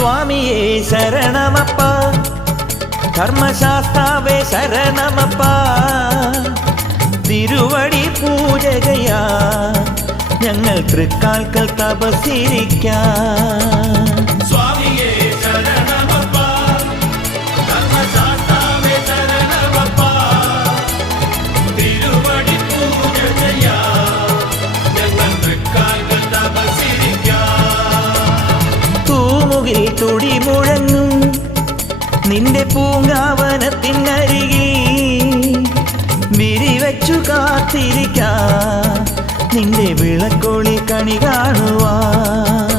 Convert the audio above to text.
സ്വാമിയേ ശരണമപ്പ, ധർമ്മശാസ്താവേ ശരണമപ്പ, തിരുവടി പൂജകയാ ഞങ്ങൾ തൃക്കാൽക്കൽ തപസ്സിരിക്കാം. സ്വാമിയേ ശരണമപ്പ, ധർമ്മശാസ്താവേ ശരണമപ്പ, തിരുവടി പൂജകയാ ഞങ്ങൾ തൃക്കാൽക്കൽ തപസ്സിരിക്കാം. തൂമുകിൽ തുടി മുഴങ്ങും നിന്റെ പൂങ്കാവനത്തിനരികിൽ വിരിവച്ചു കാത്തിരിക്കാം നിന്റെ വിളക്കൊളി കണി കാണുവാൻ.